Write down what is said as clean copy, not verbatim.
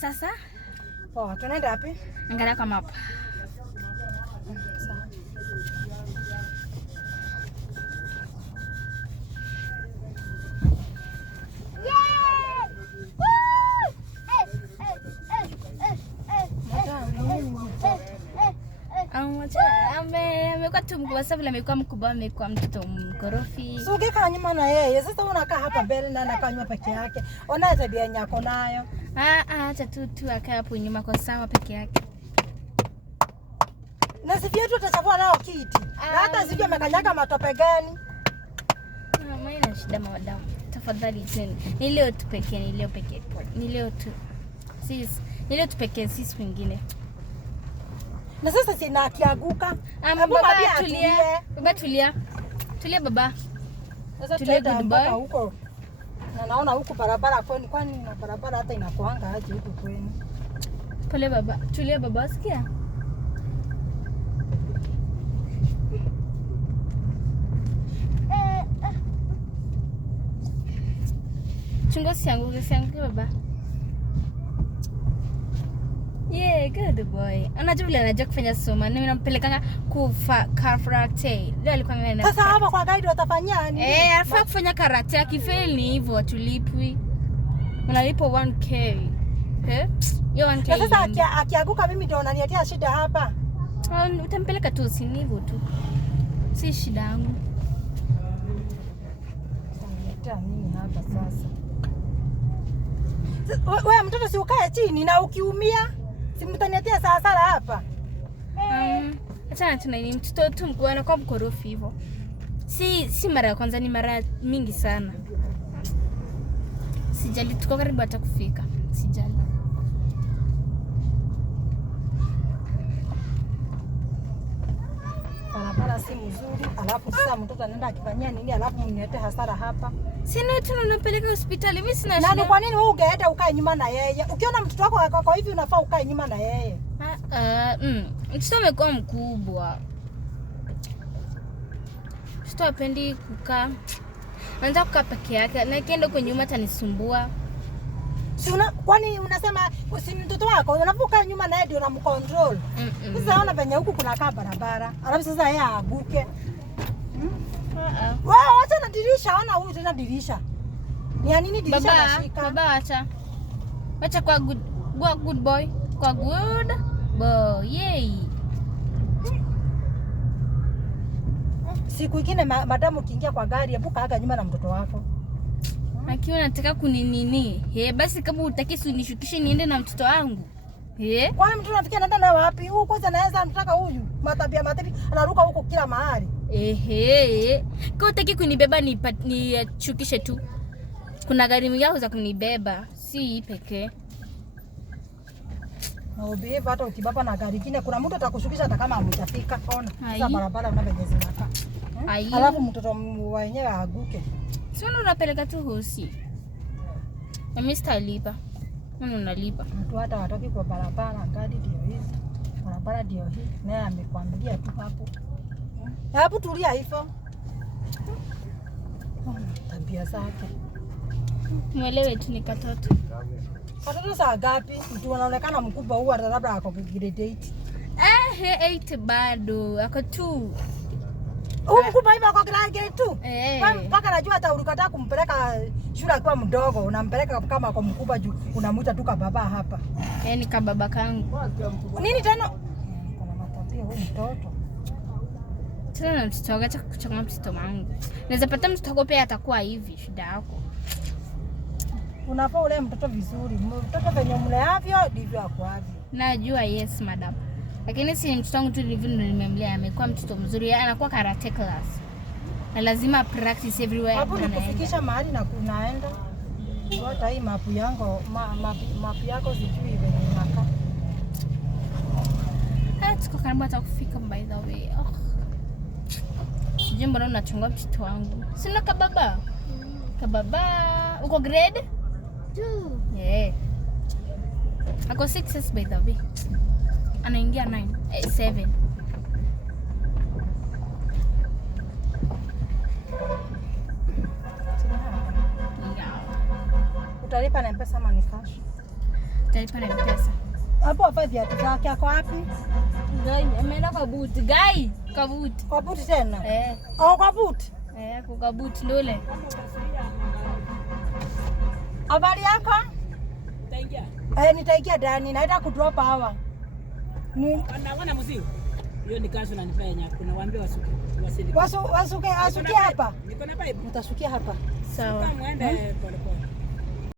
Sasa? Poa, tunaenda wapi? Angalia kama hapa. Sawa. Amekuwa tu mkubwa sasa, vile amekuwa mkubwa, amekuwa mtoto mkorofi. So ukikaa nyuma na yeye, sasa unakaa hapa mbele na anakaa nyuma peke yake. Ona tabia yako nayo. Acha tu akae hapo nyuma kwa sawa peke yake. Na sivyo tu utachafua nao kiti. Na hata sijui amekanyaga matope gani. Mama ina shida madam. Tafadhali tena. Ni leo tu pekee, ni leo pekee. Ni leo tu. Ni leo tu pekee, sisi wengine. Na sasa sina akianguka. Baba tulia. Baba tulia. Tulia baba. Sasa tulia mpaka huko. Na naona huko barabara kwani na barabara hata inakuanga aje huko kwenu. Pole baba. Tulia baba, sikia. Chungo sianguke baba. Yeah, good boy. Unajua vile anajua kufanya soma. Mimi nampelekanga kufa karate. Leo alikuwa anaenda. Sasa hapa kwa guide watafanya nini? Anafaa kufanya karate. Akifeli ni hivyo atulipwi. Unalipwa 1k. Hiyo 1k. Na sasa akianguka mimi ndio unaniletea shida hapa. Utampeleka tu si hivyo tu. Si shida yangu. Unaniletea nini hapa sasa? Wewe mtoto si ukae chini na ukiumia si mtaniletea sala hapa. Acha tuna ni mtoto tu mkubwa anakuwa mkorofi hivyo. Si mara ya kwanza, ni mara mingi sana. Sijali, tuko karibu hata kufika. Sijali. Barabara si mzuri, alafu sasa mtoto anaenda akifanyia nini, alafu mniletee hasara hapa. Sina tu unapeleka hospitali, mimi sina shida. Nani, kwa nini wewe ungeenda ukae nyuma na yeye? Ukiona mtoto wako kwa hivi unafaa ukae nyuma na yeye. Mtoto amekuwa mkubwa. Mtoto hapendi kukaa. Anataka kukaa peke yake, na kienda huko nyuma atanisumbua. Si kwani unasema si mtoto wako unapokaa nyuma na yeye ndio unamcontrol. Sasa ona venye huku kuna kaa barabara. Alafu sasa yeye aaguke. Wewe acha na dirisha, ona huyu tena dirisha. Ni ya nini dirisha nashika? Baba acha. Acha kwa good boy. Kwa good boy. Yay. Siku nyingine madamu ukiingia kwa gari hebu kaaga nyuma na mtoto wako. Akiwa nataka kuninini. Basi kama utaki unishukishe niende na mtoto wangu. Kwani mtu anafikia anaenda na wapi? Huyu kwanza naweza nataka huyu. Matabia anaruka huko kila mahali. Kwa utaki kunibeba nichukishe tu. Kuna gari mingi za kunibeba, si pekee. Na ubeba hata ukibaba na gari kingine kuna mtu atakushukisha hata kama hujafika. Ona. Sasa barabara unavyojenga zinakaa. Alafu mtoto wenyewe aaguke. Si unapeleka tu hosi. Na mimi sitalipa. Mimi unalipa. Mtu hata watoki kwa barabara, gari ndio hizi. Barabara ndio hii. Naye amekwambia tu hapo. Hebu tulia hivyo. Tabia zake. Mwelewe tu ni katoto. Katoto saa ngapi? Mtu anaonekana mkubwa huwa labda ako grade 8. 8 bado. Ako 2. Mkubwa hivi ako grade 2. Mpaka najua hata ulikataa kumpeleka shule akiwa mdogo, unampeleka kama ako mkubwa juu unamuita tu baba hapa. Ni kababa kangu. Nini tena? Kuna matabia huyu mtoto. Tena na mtoto wako, acha kuchoma mtoto wangu. Naweza pata mtoto wako pia atakuwa hivi, shida yako. Unafaa ule mtoto vizuri. Mtoto venye mleavyo ndivyo akoavyo. Najua, yes madam. Lakini si mtoto wangu tu ndivyo nimemlea, amekuwa mtoto mzuri, anakuwa karate class. Na lazima practice everywhere. Hapo nikufikisha mahali na kunaenda. Hata hii mapu yangu, mapu yako sijui venye inakaa. Tuko karibu hata kufika by the way. Sijui mbona unachunga mtoto wangu. Sina kababa. Kababa. Uko grade 2. Ako 6 by the way. Anaingia 9, 7. Utalipa na M-Pesa ama ni cash? Taipa na mpesa. Hapo hapa viatu zake ako wapi? Gai, ameenda kwa buti. Gai, kwa buti. Kwa buti tena? Au kwa buti? Kwa buti ndole. Habari yako? Taingia. Nitaingia ndani, naenda kudrop hawa. Wana mzigo. Hiyo ni kazi unanifanya. Kuna waambie wasuke. Wasuke hapa. Niko na pipe. Mtasukia hapa. Sawa. Muende pole pole.